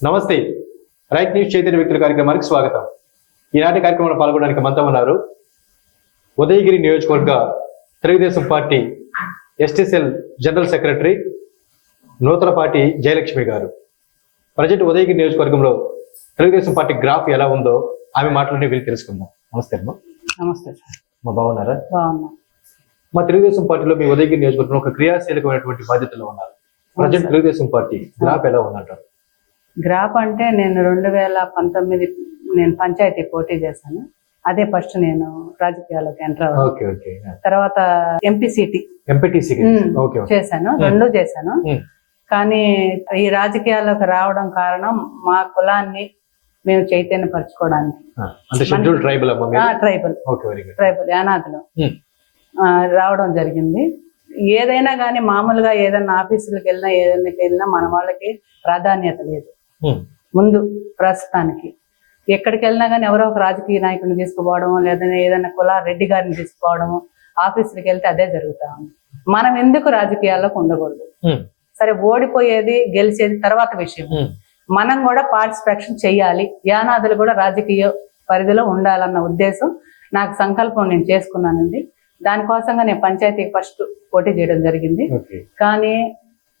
నమస్తే. Right news Chaitanya వ్యక్తుల కార్యక్రమానికి స్వాగతం. ఈనాటి కార్యక్రమంలో పాల్గొనడానికి మనతో ఉన్నారు ఉదయగిరి నియోజకవర్గ Telugu Desam party STCL general secretary Nuthalapati Jayalakshmi గారు. ప్రజెంట్ ఉదయగిరి నియోజకవర్గంలో తెలుగుదేశం పార్టీ గ్రాఫ్ ఎలా ఉందో ఆమె మాటలోనే వీళ్ళు తెలుసుకుందాం. నమస్తే అమ్మా. నమస్తే మా బాగున్నారా? బాగున్నా. మా తెలుగుదేశం పార్టీలో మీ ఉదయగిరి నియోజకవర్గంలో ఒక క్రియాశీలకమైనటువంటి బాధ్యతలో ఉన్నారు. ప్రజెంట్ తెలుగుదేశం పార్టీ గ్రాఫ్ ఎలా ఉందంటారు? గ్రాఫ్ అంటే నేను రెండు వేల పంతొమ్మిది నేను పంచాయతీ పోటీ చేశాను. అదే ఫస్ట్ నేను రాజకీయాల్లోకి ఎంటర్ తర్వాత ఎంపీ సీటీ ఎంపీటీసీ మ్మ్. Okay okay. చేశాను. రెండు చేశాను. కానీ ఈ రాజకీయాల్లోకి రావడం కారణం మా కులాన్ని మేము చైతన్యపరచుకోవడానికి. Tribal tribal. యానాదులు. రావడం జరిగింది. ఏదైనా కానీ మామూలుగా ఏదైనా ఆఫీసులకు వెళ్ళినా ఏదైనా వెళ్ళినా మన వాళ్ళకి ప్రాధాన్యత లేదు. ముందు ప్రస్తుతానికి. ఎక్కడికి వెళ్ళినా కానీ ఎవరో ఒక రాజకీయ నాయకుడిని తీసుకుపోవడం లేదా ఏదైనా కుల రెడ్డి గారిని తీసుకుపోవడం ఆఫీసులకు వెళ్తే అదే జరుగుతా ఉంది. మనం ఎందుకు రాజకీయాల్లోకి ఉండకూడదు సరే ఓడిపోయేది గెలిచేది తర్వాత విషయం. మనం కూడా పార్టిసిపేషన్ చేయాలి యానాదులు కూడా రాజకీయ పరిధిలో ఉండాలన్న ఉద్దేశం నాకు సంకల్పం నేను చేసుకున్నానండి. దానికోసంగా నేను పంచాయతీకి ఫస్ట్ పోటీ చేయడం జరిగింది. కానీ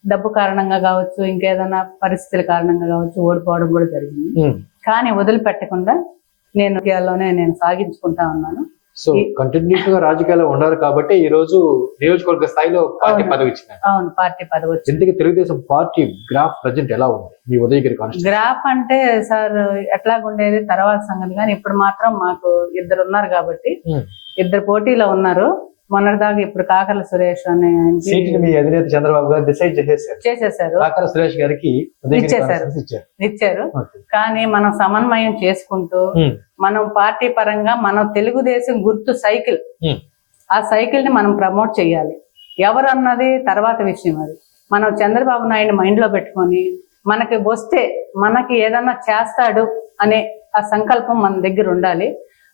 డబ్బు కారణంగా కావచ్చు ఇంకేదైనా పరిస్థితుల కారణంగా కావచ్చు ఓడిపోవడం కూడా జరిగింది. కానీ వదిలిపెట్టకుండా నేను రాజకీయాల్లోనే నేను సాగించుకుంటా ఉన్నాను. సో కంటిన్యూస్గా రాజకీయాల్లో ఉన్నారు కాబట్టి ఈ రోజు నియోజకవర్గ స్థాయిలో పార్టీ. పదవి ఇచ్చినారు. అవును పార్టీ పదవి వచ్చింది. ఇంతకీ తెలుగుదేశం పార్టీ గ్రాఫ్ ప్రజెంట్ ఎలా ఉంది? మీ ఉదయగిరి గ్రాఫ్ అంటే సార్ ఎట్లాగుండేది తర్వాత సంగతి. కానీ ఇప్పుడు మాత్రం మాకు ఇద్దరు ఉన్నారు కాబట్టి Hmm. ఇద్దరు పోటీలో ఉన్నారు. మొన్నటిదాకా ఇప్పుడు కాకర్ల సురేష్ అనే మీ అధినేత చంద్రబాబు గారు డిసైడ్ చేసేసారు చేసేసారు కాకర సురేష్ గారికి. కాన్స్టిట్యూన్సీ ఇచ్చారు. కానీ మనం సమన్వయం చేసుకుంటూ. మనం పార్టీ పరంగా మనం తెలుగుదేశం గుర్తు సైకిల్. ఆ సైకిల్ని మనం ప్రమోట్ చేయాలి ఎవరు అన్నది తర్వాత విషయం అది మనం చంద్రబాబు నాయుడు మైండ్లో పెట్టుకొని మనకి వస్తే మనకి ఏదన్నా చేస్తాడు అనే ఆ సంకల్పం మన దగ్గర ఉండాలి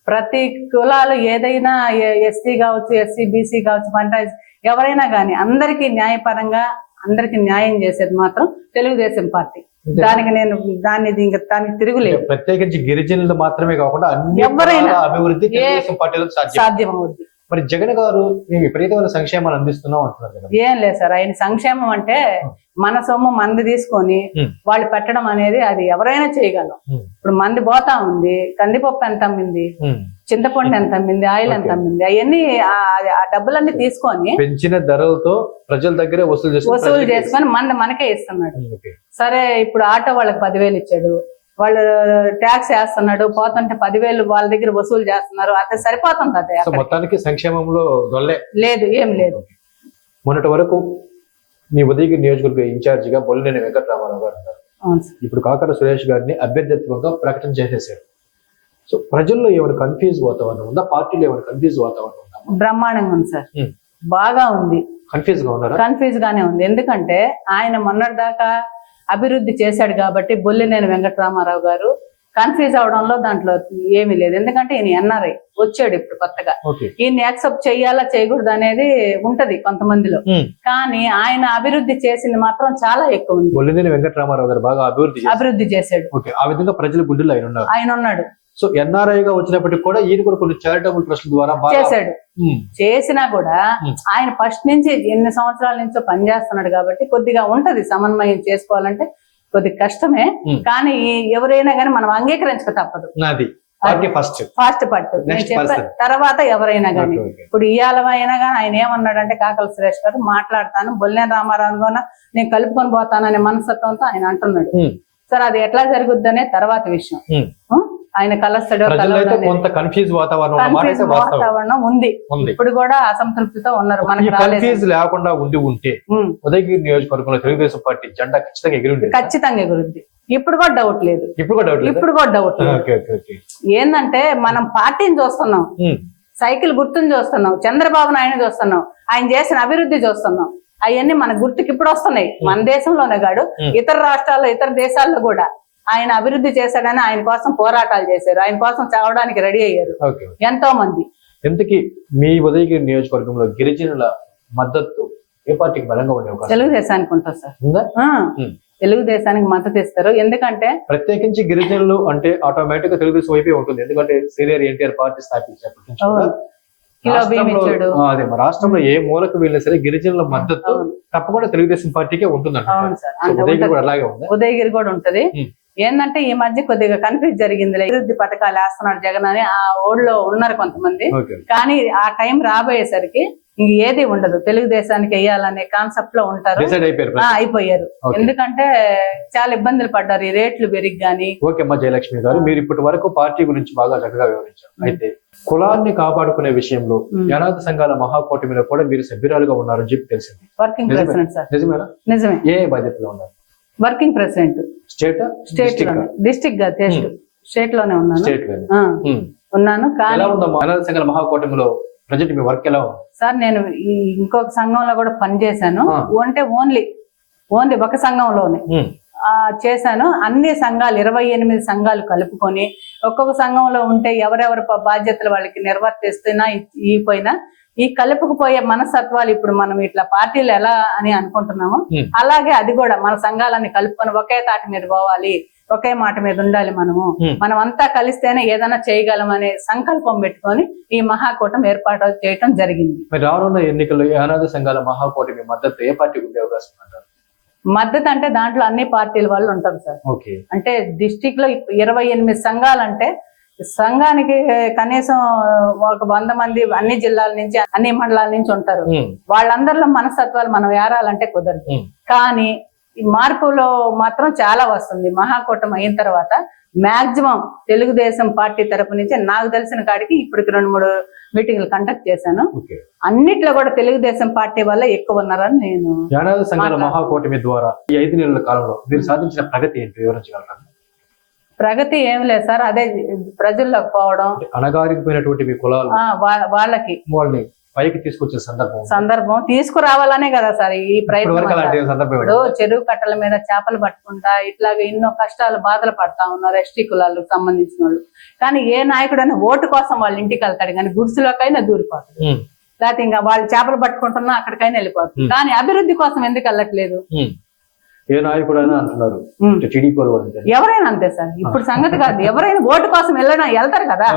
ప్రతి కులాలు ఏదైనా ఎస్సీ కావచ్చు ఎస్సీ బీసీ కావచ్చు పంచాయతీ ఎవరైనా కానీ అందరికీ న్యాయపరంగా అందరికీ న్యాయం చేసేది మాత్రం తెలుగుదేశం పార్టీ. దానికి నేను దాన్ని ఇంకా దానికి తిరుగులేదు. ప్రత్యేకించి గిరిజనులు మాత్రమే కాకుండా ఎవరైనా అభివృద్ధి ఏ- తెలుగుదేశం పార్టీలో సాధ్యం. సాధ్యం అవుద్ది మరి జగన్ గారు మేము విపరీతమైన సంక్షేమాలు అందిస్తున్నాం అంటున్నారు కదా ఏం లేదు సార్ ఆయన సంక్షేమం అంటే మన సొమ్ము మంది తీసుకొని. వాళ్ళు పెట్టడం అనేది అది ఎవరైనా చేయగలం. ఇప్పుడు మంది పోతా ఉంది కందిపప్పు ఎంత అమ్మింది. చింతపండు ఎంత అమ్మింది ఆయిల్ ఎంత. అమ్మింది అవన్నీ ఆ- డబ్బులన్నీ తీసుకొని పెంచిన ధరలతో ప్రజల దగ్గరే వసూలు చేసుకుని వసూలు చేసుకొని మన మనకే ఇస్తున్నాడు. సరే ఇప్పుడు ఆటో వాళ్ళకి పదివేలు ఇచ్చాడు వాళ్ళు ట్యాక్స్ వేస్తున్నాడు పోతుంటే పదివేలు వాళ్ళ దగ్గర వసూలు చేస్తున్నారు అది సరిపోతుంది అదే. మొత్తానికి సంక్షేమంలో లేదు ఏం లేదు. మొన్నటి వరకు మీ ఉదయగిరి నియోజకవర్గ ఇన్ఛార్జిగా బొల్లినేని వెంకటరామారావు గారు. ఇప్పుడు కాకర సురేష్ గారిని అభ్యర్థిత్వంగా ప్రకటన చేసేసారు. సో ప్రజల్లో ఏమైనా కన్ఫ్యూజ్ వాతావరణం ఉందా? పార్టీలో ఏమైనా కన్ఫ్యూజ్ వాతావరణం ఉందా? బ్రహ్మాండంగా ఉంది సార్. బాగా ఉంది. కన్ఫ్యూజ్గా ఉన్నారా? కన్ఫ్యూజ్ గానే ఉంది. ఎందుకంటే ఆయన మొన్నటిదాకా అభివృద్ధి చేశాడు కాబట్టి బొల్లినేని వెంకటరామారావు గారు కన్ఫ్యూజ్ అవడంలో దాంట్లో ఏమీ లేదు. ఎందుకంటే ఈయన ఎన్ఆర్ఐ వచ్చాడు ఇప్పుడు కొత్తగా. ఓకే. ఈయన యాక్సెప్ట్ చేయాలా చేయకూడదు అనేది ఉంటది కొంతమందిలో. కానీ ఆయన అభివృద్ధి చేసింది మాత్రం చాలా ఎక్కువ ఉంది. వెంకటరామారావు గారు బాగా అభివృద్ధి అభివృద్ధి చేశాడు. ఆ విధంగా ప్రజల ఉన్నారు. ఆయన ఉన్నాడు. సో ఎన్ఆర్ఐ గా వచ్చినప్పటికి కూడా ఈయన కూడా కొన్ని చారిటబుల్ ట్రస్ట్ ద్వారా చేశాడు చేసినా కూడా. ఆయన ఫస్ట్ నుంచి ఎన్ని సంవత్సరాల నుంచో పనిచేస్తున్నాడు కాబట్టి కొద్దిగా ఉంటది సమన్వయం చేసుకోవాలంటే కొద్దిగా కష్టమే. కానీ ఎవరైనా కానీ మనం అంగీకరించక తప్పదు ఫస్ట్ ఫాస్ట్ పట్టు. తర్వాత ఎవరైనా కానీ. ఇప్పుడు ఇవాళమైనా కానీ ఆయన ఏమన్నాడంటే కాకల సురేష్ గారు మాట్లాడతాను బొల్లేని రామారావు కూడా నేను కలుపుకొని పోతాననే మనస్తత్వంతో ఆయన అంటున్నాడు. సరే అది ఎట్లా జరుగుద్దనే తర్వాత విషయం? ఆయన కలుస్తాడో. కొంత కన్ఫ్యూజ్ వాతావరణం ఉంది. ఇప్పుడు కూడా అసంతృప్తితో ఉన్నారు మనకు కన్ఫ్యూజ్ లేకుండా ఉండి ఉంటే ఉదయగిరి నియోజకవర్గంలో తెలుగుదేశం పార్టీ జెండా ఖచ్చితంగా ఎగిరి ఉండేది ఖచ్చితంగా ఎగురుద్ది. ఇప్పుడు కూడా డౌట్ లేదు. ఇప్పుడు కూడా డౌట్ లేదా? ఇప్పుడు కూడా డౌట్ ఏంటంటే మనం పార్టీని చూస్తున్నాం. సైకిల్ గుర్తుని చూస్తున్నాం. చంద్రబాబు నాయుడు చూస్తున్నాం. ఆయన చేసిన అభివృద్ధి చూస్తున్నాం. అవన్నీ మన గుర్తుకి ఇప్పుడు వస్తున్నాయి. మన దేశంలోనే కాదు. ఇతర రాష్ట్రాల్లో ఇతర దేశాల్లో కూడా. ఆయన అభివృద్ధి చేశాడని ఆయన కోసం పోరాటాలు చేశారు. ఆయన కోసం చావడానికి రెడీ అయ్యారు. ఎంతో మంది ఎంతకి మీ ఉదయగిరి నియోజకవర్గంలో గిరిజనుల మద్దతు ఏ పార్టీకి బలంగా ఉండే తెలుగుదేశానికి ఉంటుంది సార్. తెలుగుదేశానికి మద్దతు ఇస్తారు. ఎందుకంటే ప్రత్యేకించి గిరిజనులు అంటే ఆటోమేటిక్గా తెలుగుదేశం వైపే ఉంటుంది. ఎందుకంటే సీనియర్ ఎన్టీఆర్ పార్టీ ఆ, అదే రాష్ట్రంలో ఏ మూలకు వెళ్ళినా సరే గిరిజనుల మద్దతు. తప్పకుండా తెలుగుదేశం పార్టీకే ఉంటది. కూడా అలాగే ఉంది? ఉదయగిరి కూడా ఉంటది. ఏంటంటే ఈ మధ్య కొద్దిగా కన్ఫ్యూజ్ జరిగింది అభివృద్ధి పథకాలు వేస్తున్నాడు జగన్ అని ఆ ఊళ్ళో ఉన్నారు కొంతమంది. కానీ ఆ టైం రాబోయేసరికి ఇంక ఏది ఉండదు. తెలుగుదేశానికి వేయాలనే కాన్సెప్ట్లో ఉంటారు. అయిపోయారు. ఎందుకంటే చాలా ఇబ్బందులు పడ్డారు. ఈ రేట్లు పెరిగి గాని. ఓకే అమ్మా జయలక్ష్మి గారు మీరు ఇప్పటి వరకు పార్టీ గురించి బాగా చక్కగా వివరించారు. అయితే కులాన్ని కాపాడుకునే విషయంలో. యానాది సంఘాల మహాకూటమిలో కూడా మీరు సభ్యురాలుగా ఉన్నారని చెప్పి తెలిసింది. వర్కింగ్ నిజమే. ప్రెసిడెంట్ సార్ నిజమేనా? నిజమే. ఏ బాధ్యతలో ఉన్నారు? Working president. స్టేట్? స్టేట్ డిస్టిక్గా స్టేట్. లోనే ఉన్నాను. ఉన్నాను కానీ మహాకూటమిలో ప్రజెంట్ మీ వర్క్ ఎలా సార్ నేను ఈ ఇంకొక సంఘంలో కూడా పనిచేశాను. అంటే ఓన్లీ ఓన్లీ ఒక సంఘంలోనే. చేశాను. అన్ని సంఘాలు ఇరవై ఎనిమిది సంఘాలు కలుపుకొని ఒక్కొక్క సంఘంలో ఉంటే ఎవరెవరి బాధ్యతలు వాళ్ళకి నిర్వర్తిస్తున్నా ఈ పోయినా ఈ కలుపుకుపోయే మనస్తత్వాలు ఇప్పుడు మనం ఇట్లా పార్టీలు ఎలా అని అనుకుంటున్నామో Hmm. అలాగే అది కూడా మన సంఘాలన్నీ కలుపుకొని ఒకే తాటి మీద పోవాలి ఒకే మాట మీద ఉండాలి మనము. Hmm. మనం అంతా కలిస్తేనే ఏదైనా చేయగలం అనే సంకల్పం పెట్టుకొని ఈ మహాకూటం ఏర్పాటు చేయటం జరిగింది. రానున్న ఎన్నికల్లో యానాది సంఘాల మహాకూటమి మద్దతు ఏ పార్టీకి ఉండే అవకాశం మద్దతు అంటే దాంట్లో అన్ని పార్టీల వాళ్ళు ఉంటారు సార్. ఓకే. అంటే డిస్టిక్లో ఇరవై ఎనిమిది సంఘాలు అంటే సంఘానికి కనీసం ఒక వంద మంది అన్ని జిల్లాల నుంచి అన్ని మండలాల నుంచి ఉంటారు. వాళ్ళందరిలో మనస్తత్వాలు మనం ఏరాలంటే కుదరదు. కానీ ఈ మార్పులో మాత్రం చాలా వస్తుంది. మహాకూటమి అయిన తర్వాత మాక్సిమం తెలుగుదేశం పార్టీ తరపు నుంచి నాకు తెలిసిన కాడికి ఇప్పటికి రెండు మూడు మీటింగ్లు కండక్ట్ చేశాను. అన్నిట్లో కూడా తెలుగుదేశం పార్టీ వల్ల ఎక్కువ ఉన్నారని నేను. మహాకూటమి ద్వారా ఈ ఐదు నెలల కాలంలో మీరు సాధించిన ప్రగతి ఏంటి? వివరించగలరా? ప్రగతి ఏం లేదు సార్ అదే ప్రజల్లోకి పోవడం అణగారిపోయినటువంటి కులాలు వాళ్ళకి వాళ్ళని పైకి తీసుకొచ్చే సందర్భం? సందర్భం తీసుకురావాలనే కదా సార్ ఈ ప్రయత్నం? చెరువు కట్టల మీద చేపలు పట్టుకుంటా ఇట్లాగ ఎన్నో కష్టాలు బాధలు పడతా ఉన్నారు ఎస్టీ కులాలకు సంబంధించిన వాళ్ళు కానీ ఏ నాయకుడైనా ఓటు కోసం వాళ్ళ ఇంటికి వెళ్తాడు కానీ గుడిసెలోకైనా దూరిపోతాడు. లేకపోతే ఇంకా వాళ్ళు చేపలు పట్టుకుంటున్నా అక్కడికైనా వెళ్ళిపోతుంది. కానీ అభివృద్ధి కోసం ఎందుకు వెళ్ళట్లేదు. ఏ నాయకుడు అయినా అంటున్నారు. టీడీపీ ఎవరైనా అంతే సార్. ఇప్పుడు సంగతి కాదు. ఎవరైనా ఓటు కోసం వెళ్ళినా వెళ్తారు కదా.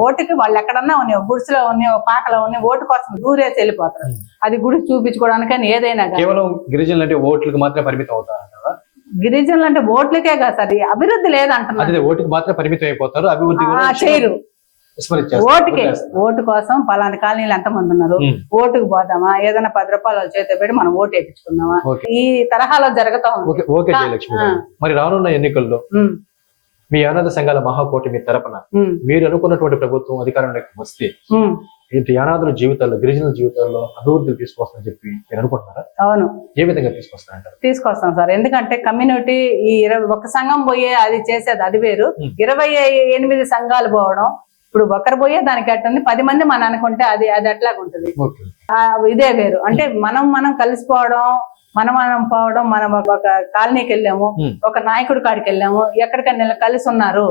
ఓటుకి వాళ్ళు ఎక్కడన్నా ఉన్నాయి గుడిసెలో ఉన్నాయి పాకలో ఉన్నాయి ఓటు కోసం దూరేసి వెళ్ళిపోతారు. అది గుడి చూపించుకోవడానికని ఏదైనా కేవలం గిరిజనులు అంటే ఓట్లకు మాత్రమే పరిమితం అవుతారంటారా గిరిజనులు అంటే ఓట్లకే కదా సార్. అభివృద్ధి లేదంటున్నారు. ఓటుకు మాత్రమే పరిమితం అయిపోతారు. అభివృద్ధి చేయరు. ఓటుకే. ఓటు కోసం పలానా కాలనీలు ఎంతమంది ఉన్నారు. ఓటుకు పోదామా? ఏదైనా పది రూపాయలు చేతిలో పెట్టి మనం ఓటు వేయించుకుందామా. ఈ తరహాలో జరుగుతా ఉంది. ఓకే జయలక్ష్మి. మరి రానున్న ఎన్నికల్లో మీ అనాథ సంఘాల మహాకోటి మీ తరపున మీరు అనుకున్నటువంటి ప్రభుత్వం అధికారంలోకి వస్తే ఏంటి అనాథుల జీవితాల్లో గిరిజనుల జీవితాల్లో అభివృద్ధి తీసుకొస్తుందని చెప్పి మీరు అనుకుంటున్నారా? అవును. ఏ విధంగా తీసుకొస్తారంటారు? తీసుకొస్తాం సార్. ఎందుకంటే కమ్యూనిటీ ఈ ఇరవై ఒక సంఘం పోయే అది చేసేది అది వేరు. ఇరవై ఎనిమిది సంఘాలు పోవడం ఇప్పుడు ఒకరు పోయే దానికి ఎట్టుంది పది మంది మనం అనుకుంటే అది అది ఎట్లాగా ఉంటుంది. ఇదే వేరు. అంటే మనం మనం కలిసిపోవడం మనం మనం పోవడం మనం ఒక కాలనీకి వెళ్ళాము. ఒక నాయకుడి కాడికి వెళ్ళాము. ఎక్కడికైనా వెళ్ళి కలిసి ఉన్నారు.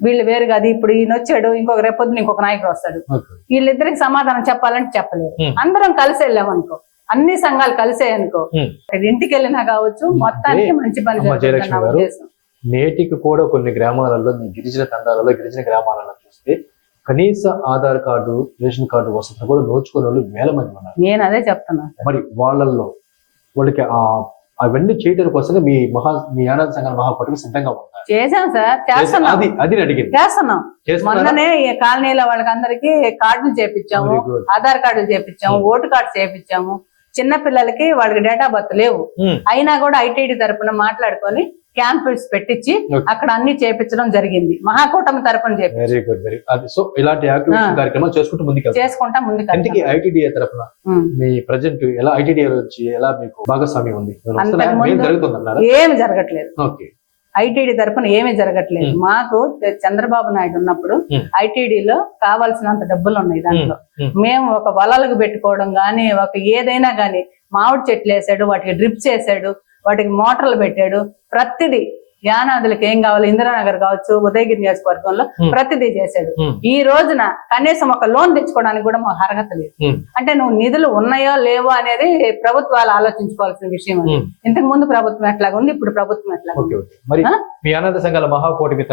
వీళ్ళు వేరు కాదు ఇప్పుడు ఈయన వచ్చాడు ఇంకొక రేపొద్దున ఇంకొక నాయకుడు వస్తాడు. వీళ్ళిద్దరికి సమాధానం చెప్పాలంటే చెప్పలేరు ఉమ్. అందరం కలిసి వెళ్ళాం అనుకో. అన్ని సంఘాలు కలిసే అనుకో. ఇంటికి వెళ్ళినా కావచ్చు మొత్తానికి మంచి పని గారు. ఉద్దేశం. నేటికి కూడా కొన్ని గ్రామాలలో మీ గిరిజన తండాలలో గిరిజన గ్రామాలలో చూస్తే కనీస ఆధార్ కార్డు రేషన్ కార్డు వసతులు కూడా నోచుకునే వాళ్ళు వేల మంది ఉన్నారు. నేను అదే చెప్తున్నా. మరి వాళ్ళల్లో వాళ్ళకి ఆ అవన్నీ చేయడం కోసమే మీ మహా మీ అనాథ సంఘాల మహాపటికి సిద్ధంగా ఉన్నారు చేశాం సార్. చేస్తున్నాం. అది అడిగింది. చేస్తున్నాం? మొన్ననే కాలనీలో వాళ్ళకి అందరికి కార్డులు చేపించాము. ఆధార్ కార్డులు చేపించాము Hmm. ఓటు కార్డు చేపించాము చిన్న పిల్లలకి వాళ్ళకి డేటా బర్త్ లేవు. ఉమ్. అయినా కూడా ఐటీడీ తరపున మాట్లాడుకొని క్యాంపెయిన్స్ పెట్టించి. అక్కడ అన్ని చేపించడం జరిగింది మహాకూటమి తరపున చేపి వెరీ గుడ్ వెరీ అది సో ఇలాంటి యాక్టివిటీ ఆ. కార్యక్రమాలు చేసుకుంటూ ముందుకు చేసుకుంటా ముందుకు ఇంటికి వెళ్తాం. ఐటీడీఏ తరఫున ఉమ్. మీ ప్రజెంట్ ఎలా ఐటీడీఏ ఎలా మీకు భాగస్వామ్యం ఉంది ఏమి జరగట్లేదు ఓకే ఐటీడీ తరపున ఏమీ జరగట్లేదు. మాకు చంద్రబాబు నాయుడు ఉన్నప్పుడు. ఐటీడీలో కావాల్సినంత డబ్బులు ఉన్నాయి దాంట్లో. మేము ఒక వలలకు పెట్టుకోవడం గానీ ఒక ఏదైనా గానీ మామిడి చెట్లు వేసాడు వాటికి డ్రిప్స్ వేసాడు వాటికి మోటార్లు పెట్టాడు. ప్రతిదీ యానాదులకు ఏం కావాలి? ఇందిరానగర్ కావచ్చు ఉదయగిరి నియోజకవర్గంలో. ప్రతిదీ చేశాడు ఈ రోజున కనీసం ఒక లోన్ తెచ్చుకోవడానికి కూడా మాకు అర్హత లేదు. అంటే నువ్వు నిధులు ఉన్నాయో లేవో అనేది ప్రభుత్వాలు ఆలోచించుకోవాల్సిన విషయం. ఇంతకు ముందు ప్రభుత్వం ఎట్లాగా ఉంది ఇప్పుడు ప్రభుత్వం ఎట్లాగా మరి? మీ అనాథ సంఘాల మహాకూటమి.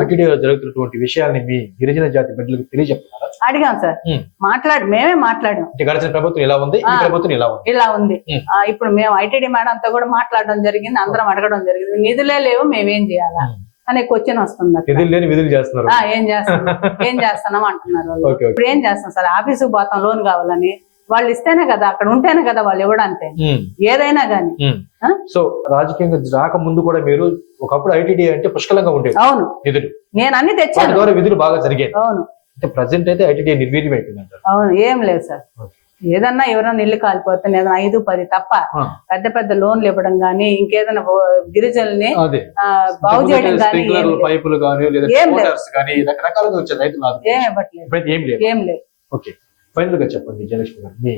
అటిడిలో జరుగుతున్నటువంటి విషయాల్ని మీ గిరిజన జాతి బిడ్డలకు తెలియజెప్తున్నారా? అడిగాం సార్. మాట్లాడి మేమే మాట్లాడాం. గడిచిన ప్రభుత్వం ఇలా ఉంది. ప్రభుత్వం ఇలా ఉంది. ఇలా ఉంది. ఇప్పుడు మేము ఐటీడీ మేడంతో కూడా మాట్లాడడం జరిగింది అందరం అడగడం జరిగింది. నిధులే లేవు మేమేం చేయాలా. అనే క్వశ్చన్ వస్తుంది ఏం చేస్తాం? ఏం చేస్తున్నాం అంటున్నారు వాళ్ళు. ఇప్పుడు ఏం చేస్తాం సార్? ఆఫీసుకు పోతాం లోన్ కావాలని. వాళ్ళు ఇస్తేనే కదా అక్కడ ఉంటేనే కదా వాళ్ళు ఇవ్వడానికి. ఏదైనా గానీ? సో రాజకీయంగా రాక ముందు కూడా మీరు ఒకప్పుడు ఐటీడీ అంటే పుష్కలంగా ఉండేది. అవును. నిధులు నేను అన్ని తెచ్చాను. విధులు బాగా జరిగేది అవును. అంటే ప్రజెంట్ అయితే ఐటీడీ నిర్వీర్యం అయిపోయింది అవును ఏం లేదు సార్. ఏదన్నా ఎవరైనా ఇల్లు కాలిపోతే ఏదైనా ఐదు పది తప్ప పెద్ద పెద్ద లోన్లు ఇవ్వడం గానీ ఇంకేదైనా గిరిజనుల్ని బాగు చేయడం స్ప్రింక్లర్ పైపులు లేదా ఏం లేదు. ఏం లేదు. ఏం లేదు. ఓకే. ఫైనల్గా చెప్పండి జయలక్ష్మి గారు. మీ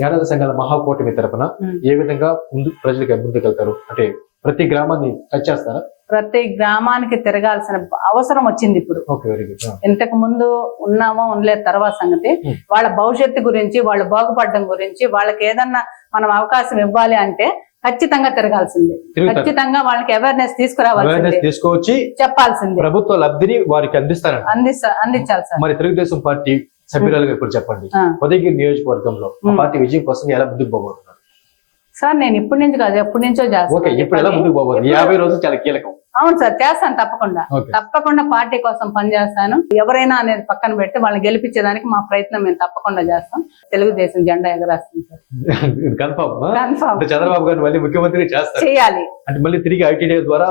యానాద సంఘాల మహాకూటమి తరపున. ఏ విధంగా ముందు ప్రజలకు ముందుకెళ్తారు? అంటే ప్రతి గ్రామాన్ని టచ్ చేస్తారా? ప్రతి గ్రామానికి తిరగాల్సిన అవసరం వచ్చింది ఇప్పుడు. ఇంతకు ముందు ఉన్నామో ఉండలేదు తర్వాత సంగతి. వాళ్ళ భవిష్యత్తు గురించి వాళ్ళు బాగుపడడం గురించి వాళ్ళకి ఏదన్నా మనం అవకాశం ఇవ్వాలి అంటే ఖచ్చితంగా తిరగాల్సిందే. ఖచ్చితంగా వాళ్ళకి అవేర్నెస్ అవేర్నెస్ తీసుకొచ్చి చెప్పాల్సిందే. ప్రభుత్వ లబ్ధిని వారికి అందిస్తారంట. అందిస్తా అందించాలి సార్. మరి తెలుగుదేశం పార్టీ సభ్యురాలుగా ఇప్పుడు చెప్పండి. ఉదయగిరి నియోజకవర్గంలో. పార్టీ విజయం కోసం ఎలా ముందుకు పోబోతున్నారు సార్ నేను ఇప్పటి నుంచి కాదు ఎప్పటి నుంచో చేస్తాను యాభై రోజులు చాలా కీలకం. అవును సార్ చేస్తాను తప్పకుండా. తప్పకుండా పార్టీ కోసం పనిచేస్తాను ఎవరైనా అనేది పక్కన పెట్టి వాళ్ళని గెలిపించేదానికి మా ప్రయత్నం మేము తప్పకుండా చేస్తాం. తెలుగుదేశం జెండా ఎగరేస్తాం సార్. చంద్రబాబు గారిని మళ్ళీ ముఖ్యమంత్రి చేస్తారు. చేయాలి. అంటే మళ్ళీ తిరిగి ఐటీడీ ద్వారా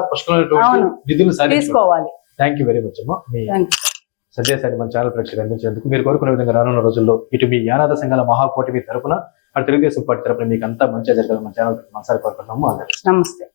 తీసుకోవాలి. థ్యాంక్ యూ వెరీ మచ్ అమ్మా. you. సందేశాన్ని మన ఛానల్ ప్రేక్షకులు అందించేందుకు మీరు కోరుకునే విధంగా రానున్న రోజుల్లో ఇటు మీ యానాద సంఘాల మహాకూటమి తరపున అటు తెలుగుదేశం పార్టీ తరపున మీకు అంతా మంచిగా జరగాలని మన ఛానల్ మనసారి కోరుకుంటున్నాము. నమస్తే.